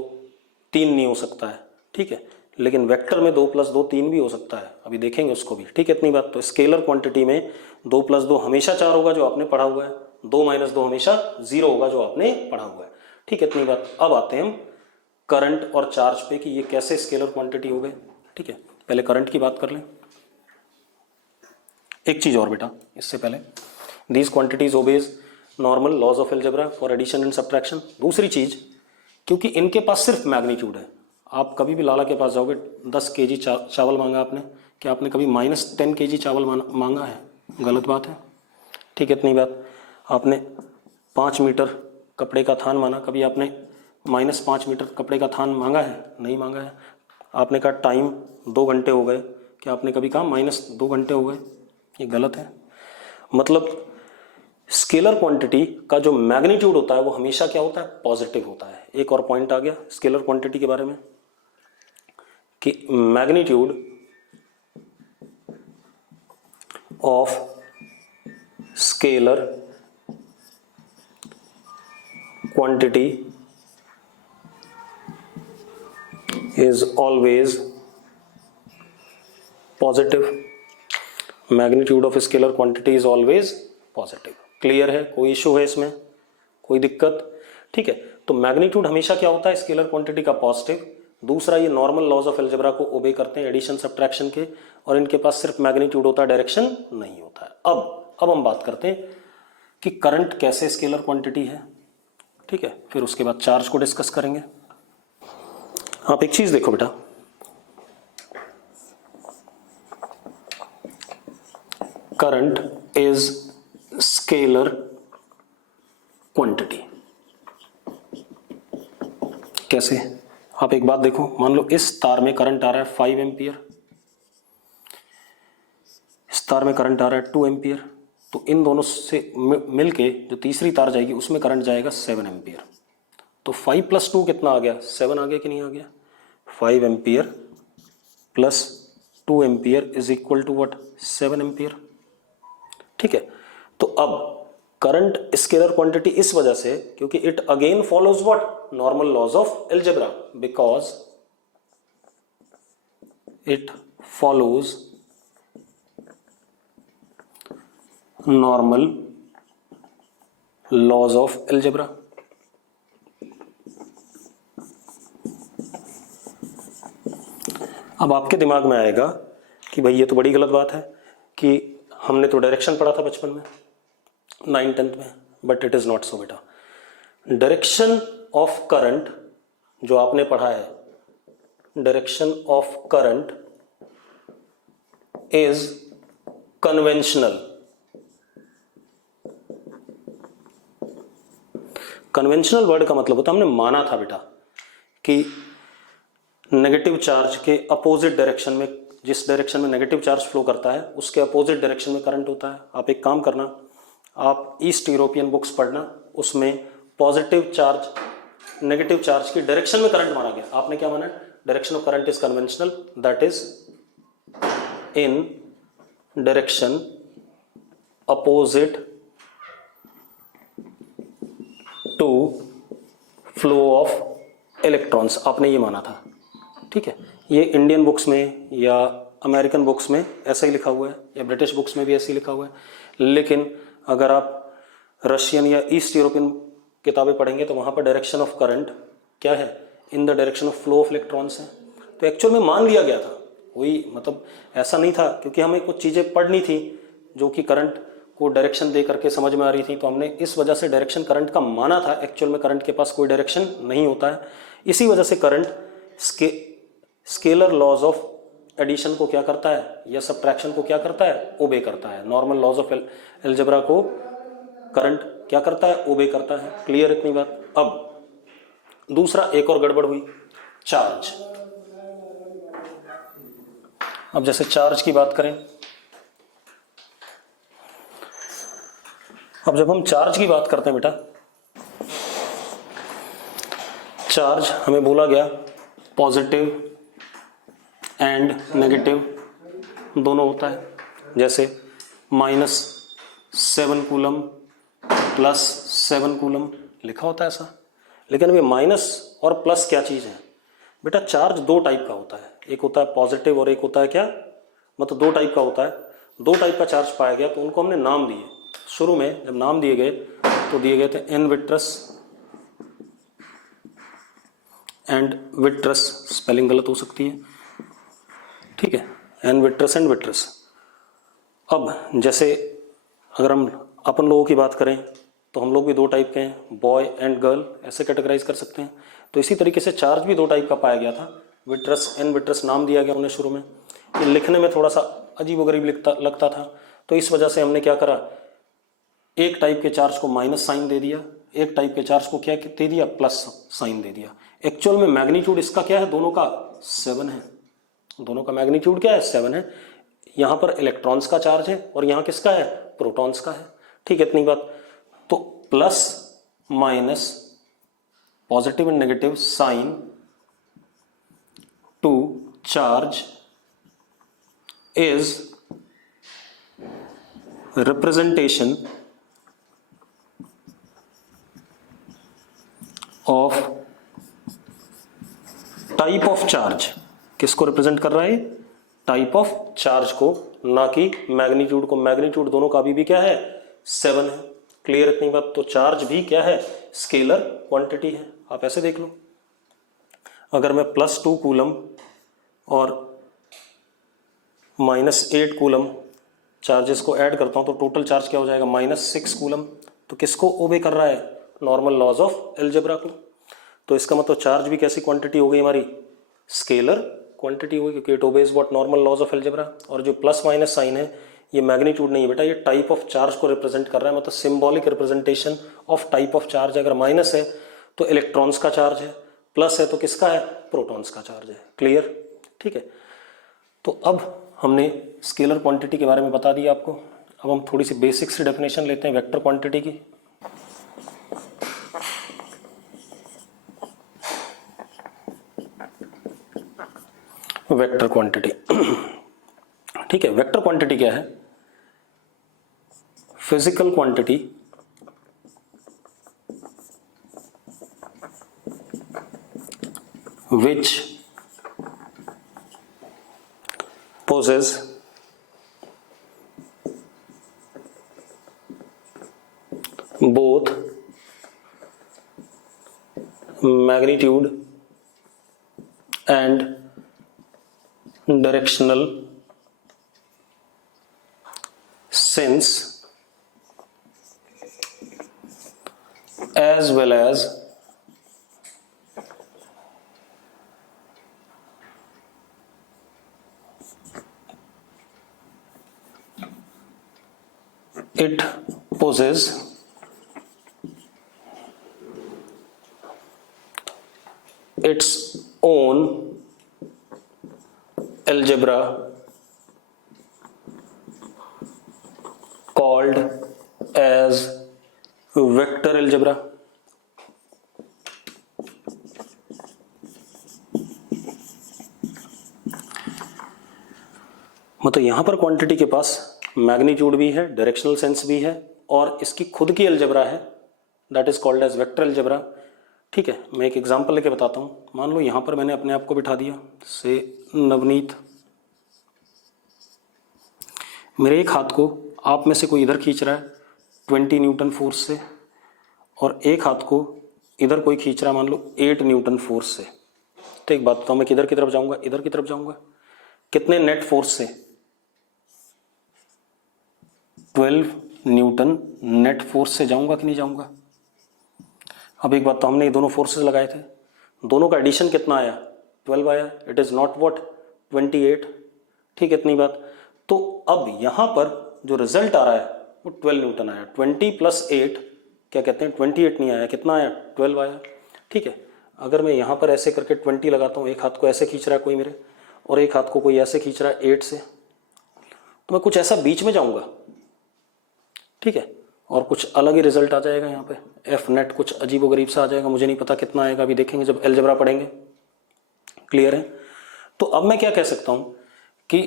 3 नहीं हो सकता है। ठीक है, लेकिन वेक्टर में 2 + 2 3 भी हो सकता है, अभी देखेंगे उसको भी। ठीक है, इतनी बात। तो स्केलर क्वांटिटी में 2 + 2 हमेशा 4 होगा जो आपने पढ़ा हुआ है, 2 - 2 हमेशा 0 होगा जो आपने पढ़ा हुआ है। ठीक है, इतनी बात। अब आते हैं हम करंट और चार्ज पे कि ये कैसे स्केलर क्वांटिटी हो गए। ठीक है, पहले करंट की बात कर लें। एक चीज और बेटा इससे पहले, these quantities obey normal laws of algebra for addition and subtraction. दूसरी चीज, क्योंकि इनके पास सिर्फ मैग्नीट्यूड है, आप कभी भी लाला के पास जाओगे, 10 kg चावल मांगा आपने, क्या आपने कभी -10 kg चावल मांगा है? गलत बात है। ठीक है, इतनी बात। आपने 5 मीटर कपड़े का थान माना, कभी आपने -5 मीटर कपड़े का थान मांगा है? नहीं मांगा है। आपने कहा टाइम 2 घंटे हो गए, क्या आपने कभी कहा -2 घंटे हो गए? ये गलत है। मतलब स्केलर क्वांटिटी का जो मैग्नीट्यूड होता है वो हमेशा क्या होता है? पॉजिटिव होता है। एक और पॉइंट आ गया स्केलर क्वांटिटी के बारे में कि magnitude of scalar quantity is always positive. Magnitude of scalar quantity is always positive. Clear है? कोई इशू है इसमें? कोई दिक्कत? ठीक है, तो मैग्नीट्यूड हमेशा क्या होता है? स्केलर क्वांटिटी का पॉजिटिव। दूसरा, ये नॉर्मल लॉज ऑफ अलजेब्रा को ओबे करते हैं एडिशन सब्ट्रैक्शन के, और इनके पास सिर्फ मैग्नीट्यूड होता है, डायरेक्शन नहीं होता है। अब हम बात करते हैं कि करंट कैसे स्केलर क्वांटिटी है। ठीक है, फिर उसके बाद चार्ज को डिस्कस करेंगे। आप एक चीज देखो बेटा, करंट इज स्केलर क्वांटिटी। कैसे? आप एक बात देखो, मान लो इस तार में करंट आ रहा है 5 एम्पियर, इस तार में करंट आ रहा है 2 एम्पियर, तो इन दोनों से मिलके जो तीसरी तार जाएगी उसमें करंट जाएगा 7 एम्पियर। तो 5 + 2 कितना आ गया? 7 आ गया कि नहीं आ गया? 5 ampere plus 2 ampere is equal to what? 7 ampere. ठीक है, तो अब करंट स्केलर क्वांटिटी इस वजह से, क्योंकि it again follows what? Normal laws of algebra, because it follows normal laws of algebra. अब आपके दिमाग में आएगा कि भाई ये तो बड़ी गलत बात है कि हमने तो डायरेक्शन पढ़ा था बचपन में 9th-10th में, but it is not so बेटा। डायरेक्शन ऑफ करंट जो आपने पढ़ा है, direction of current is conventional. Conventional word का मतलब होता है, हमने माना था बेटा कि नेगेटिव चार्ज के अपोजिट डायरेक्शन में, जिस डायरेक्शन में नेगेटिव चार्ज फ्लो करता है उसके अपोजिट डायरेक्शन में करंट होता है। आप एक काम करना, आप ईस्ट यूरोपियन बुक्स पढ़ना, उसमें पॉजिटिव चार्ज नेगेटिव चार्ज की डायरेक्शन में करंट माना गया। आपने क्या माना? Direction of current is conventional, that is in direction opposite to flow of electrons, आपने ये माना था। ठीक है, ये इंडियन बुक्स में या अमेरिकन बुक्स में ऐसा ही लिखा हुआ है, या ब्रिटिश बुक्स में भी ऐसे ही लिखा हुआ है। लेकिन अगर आप रशियन या ईस्ट यूरोपियन किताबें पढ़ेंगे तो वहाँ पर डायरेक्शन ऑफ करंट क्या है? In the direction of flow of electrons है। तो एक्चुअल में मान लिया गया था, कोई मतलब ऐसा नहीं था, क्योंकि हमें कुछ चीज़ें पढ़नी थी जो कि करंट को डायरेक्शन दे करके समझ में आ रही थी, तो हमने इस वजह से डायरेक्शन करंट का माना था। एक्चुअल में करंट के पास कोई डायरेक्शन नहीं होता है। इसी वजह से current scalar laws of addition को क्या करता है या सब्ट्रैक्शन को क्या करता है? ओबे करता है। नॉर्मल लॉज ऑफ अलजेब्रा को करंट क्या करता है, ओबे करता है। क्लियर इतनी बात। अब दूसरा एक और गड़बड़ हुई, चार्ज। अब जैसे चार्ज की बात करें, अब जब हम चार्ज की बात करते हैं बेटा, चार्ज हमें बोला गया पॉजिटिव एंड नेगेटिव दोनों होता है। जैसे -7 कूलम +7 कूलम लिखा होता है ऐसा। लेकिन अभी माइनस और प्लस क्या चीज है बेटा, चार्ज दो टाइप का होता है, एक होता है पॉजिटिव और एक होता है क्या, मतलब दो टाइप का होता है। दो टाइप का चार्ज पाया गया तो उनको हमने नाम दिए। शुरू में जब नाम दिए गए तो दिए गए थे an vitreous and vitreous, spelling गलत हो सकती है, ठीक है, एन विट्रस एंड विट्रस। अब जैसे अगर हम अपन लोगों की बात करें तो हम लोग भी दो टाइप के हैं, बॉय एंड गर्ल, ऐसे कैटेगराइज कर सकते हैं। तो इसी तरीके से चार्ज भी दो टाइप का पाया गया था, विट्रस एन विट्रस नाम दिया गया उन्हें शुरू में। ये लिखने में थोड़ा सा अजीबोगरीब लगता था, तो इस वजह से हमने क्या करा, एक टाइप के चार्ज को माइनस साइन दे दिया, एक टाइप के चार्ज को क्या दे दिया, प्लस साइन दे दिया। एक्चुअल में मैग्नीट्यूड इसका क्या है, दोनों का 7 है, दोनों का मैग्नीट्यूड क्या है, 7 है। यहां पर इलेक्ट्रॉन्स का चार्ज है और यहां किसका है, प्रोटॉन्स का है। ठीक है, इतनी बात। तो plus minus positive and negative sign to charge is representation of type of charge. किसको रिप्रेजेंट कर रहा है, टाइप ऑफ चार्ज को, ना कि मैग्नीट्यूड को। मैग्नीट्यूड दोनों का भी क्या है, 7 है। क्लियर इतनी बात। तो चार्ज भी क्या है, स्केलर क्वांटिटी है। आप ऐसे देख लो, अगर मैं +2 कूलम और -8 कूलम चार्जेस को ऐड करता हूं तो टोटल चार्ज क्या हो जाएगा, -6 कूलम। तो किसको ओबे कर रहा है, नॉर्मल लॉज ऑफ अलजेब्रा को। तो इसका मतलब चार्ज भी कैसी क्वांटिटी हो गई हमारी, स्केलर क्वांटिटी होगी, क्योंकि it obeys what, normal laws of algebra. और जो प्लस माइनस साइन है ये मैग्नीट्यूड नहीं है बेटा, ये टाइप ऑफ चार्ज को रिप्रेजेंट कर रहा है, मतलब symbolic representation of type of charge. अगर माइनस है तो इलेक्ट्रॉन्स का चार्ज है, प्लस है तो किसका है, प्रोटॉन्स का चार्ज है। क्लियर, ठीक है। तो अब हमने स्केलर क्वांटिटी के बारे में बता दिया आपको। अब हम थोड़ी सी बेसिक सी डेफिनेशन लेते हैं वेक्टर क्वांटिटी की। वेक्टर क्वांटिटी, ठीक है। वेक्टर क्वांटिटी क्या है, physical quantity which possess both magnitude and directional sense as well as it possesses its own algebra called as vector algebra। मतलब यहां पर क्वांटिटी के पास मैग्नीट्यूड भी है, डायरेक्शनल सेंस भी है और इसकी खुद की अलजेब्रा है, that is called as vector algebra. ठीक है, मैं एक एग्जांपल लेके बताता हूं। मान लो यहां पर मैंने अपने आप को बिठा दिया, से नवनीत, मेरे एक हाथ को आप में से कोई इधर खींच रहा है 20 न्यूटन फोर्स से और एक हाथ को इधर कोई खींच रहा है मान लो 8 न्यूटन फोर्स से। तो एक बात बताओ, मैं किधर की तरफ जाऊंगा, इधर की तरफ जाऊंगा। कितने नेट फोर्स से, 12 न्यूटन नेट फोर्स से जाऊंगा कि नहीं जाऊंगा। अब एक बात तो, हमने ये दोनों फोर्सेस लगाए थे, दोनों का एडिशन कितना आया, 12 आया। It is not what, 28। ठीक है, इतनी बात। तो अब यहां पर जो रिजल्ट आ रहा है वो 12 न्यूटन आया। 20 + 8 क्या कहते हैं 28 नहीं आया, कितना आया 12 आया। ठीक है, अगर मैं यहाँ पर ऐसे करके 20 लगाता हूँ, एक हाथ को ऐसे खींच रहा है कोई मेरे और एक हाथ को कोई ऐसे खींच रहा है 8 से, तो मैं कुछ ऐसा बीच में जाऊँगा। ठीक है, और कुछ अलग ही रिजल्ट आ जाएगा यहाँ पे, एफ नेट कुछ अजीबोगरीब सा आ जाएगा, मुझे नहीं पता कितना आएगा, अभी देखेंगे जब अलजेब्रा पढ़ेंगे। क्लियर है? तो अब मैं क्या कह सकता हूँ कि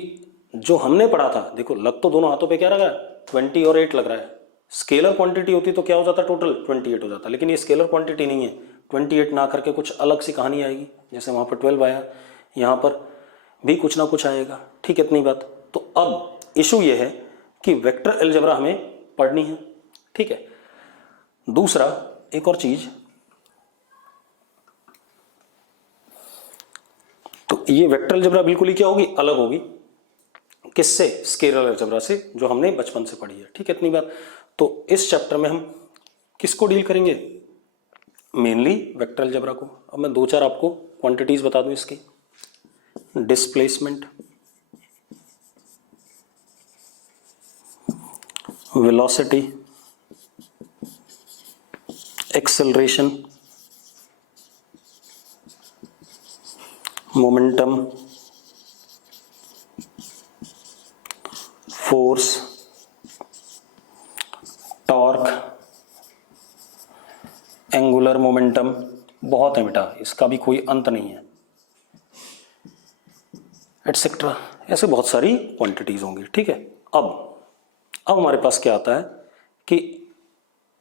जो हमने पढ़ा था, देखो लग तो दोनों हाथों पे क्या लगा है 20 और 8 लग रहा है। स्केलर क्वांटिटी होती तो क्या हो जाता, टोटल 28 हो जाता, लेकिन ये स्केलर क्वांटिटी नहीं है, 28 ना करके कुछ अलग सी कहानी आएगी। जैसे वहाँ पर 12 आया, यहाँ पर भी कुछ ना कुछ आएगा। ठीक है, इतनी बात। तो अब इशू ये है कि वेक्टर अलजेब्रा हमें पढ़नी है। ठीक है, दूसरा एक और चीज, तो ये वेक्टर अलजेब्रा बिल्कुल ही क्या होगी, अलग होगी। किससे? स्केलर अलजेब्रा से, जो हमने बचपन से पढ़ी है। ठीक है, इतनी बात। तो इस चैप्टर में हम किसको डील करेंगे, मेनली वेक्टर अलजेब्रा को। अब मैं दो चार आपको क्वांटिटीज बता दूं इसकी। Displacement, velocity, acceleration, momentum, force, torque, angular momentum, बहुत है बेटा, इसका भी कोई अंत नहीं है, एटसेट्रा। ऐसे बहुत सारी क्वांटिटीज होंगी। ठीक है, अब हमारे पास क्या आता है कि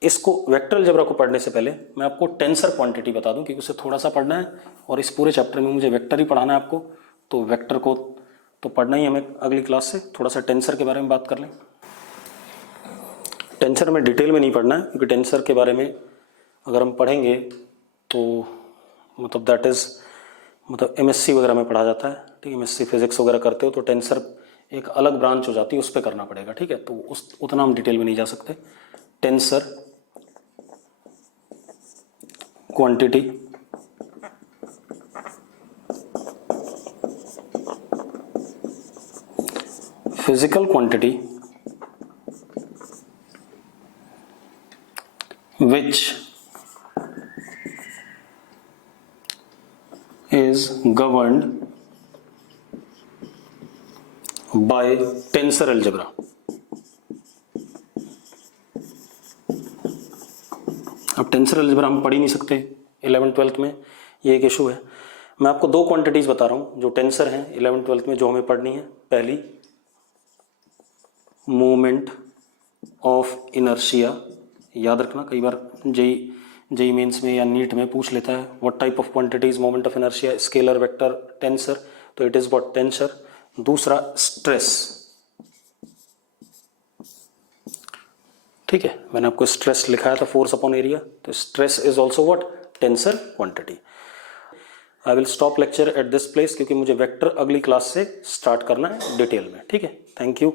इसको वेक्टर अलजेब्रा को पढ़ने से पहले मैं आपको टेंसर क्वांटिटी बता दूं, क्योंकि उसे थोड़ा सा पढ़ना है और इस पूरे चैप्टर में मुझे वेक्टर ही पढ़ाना है आपको, तो वेक्टर को तो पढ़ना ही हमें अगली क्लास से। थोड़ा सा टेंसर के बारे में बात कर लें। टेंसर में डिटेल में नहीं पढ़ना है, क्योंकि टेंसर के बारे में अगर हम पढ़ेंगे तो मतलब दैट इज़ मतलब एमएससी वगैरह में पढ़ा जाता है। ठीक है, एमएससी फिजिक्स वगैरह करते हो तो टेंसर एक अलग ब्रांच हो जाती है, उस पर करना पड़ेगा। ठीक है, तो उस उतना हम डिटेल में नहीं जा सकते। Tensor quantity physical quantity which is governed by tensor algebra। अब टेंसर अलजेब्रा हम पढ़ ही नहीं सकते 11th-12th में, ये एक इशू है। मैं आपको दो क्वांटिटीज बता रहा हूँ जो टेंसर हैं 11th-12th में, जो हमें पढ़नी है। पहली, मोमेंट ऑफ इनर्शिया, याद रखना, कई बार जेई मेंस में या नीट में पूछ लेता है what type of quantities moment of inertia, scalar, vector, tensor, तो इट इज व्हाट टेंसर। दूसरा स्ट्रेस। ठीक है, मैंने आपको स्ट्रेस लिखाया था फोर्स अपॉन एरिया, तो stress is also what tensor quantity. I will stop lecture at this place, क्योंकि मुझे वेक्टर अगली क्लास से स्टार्ट करना है डिटेल में। ठीक है, थैंक यू।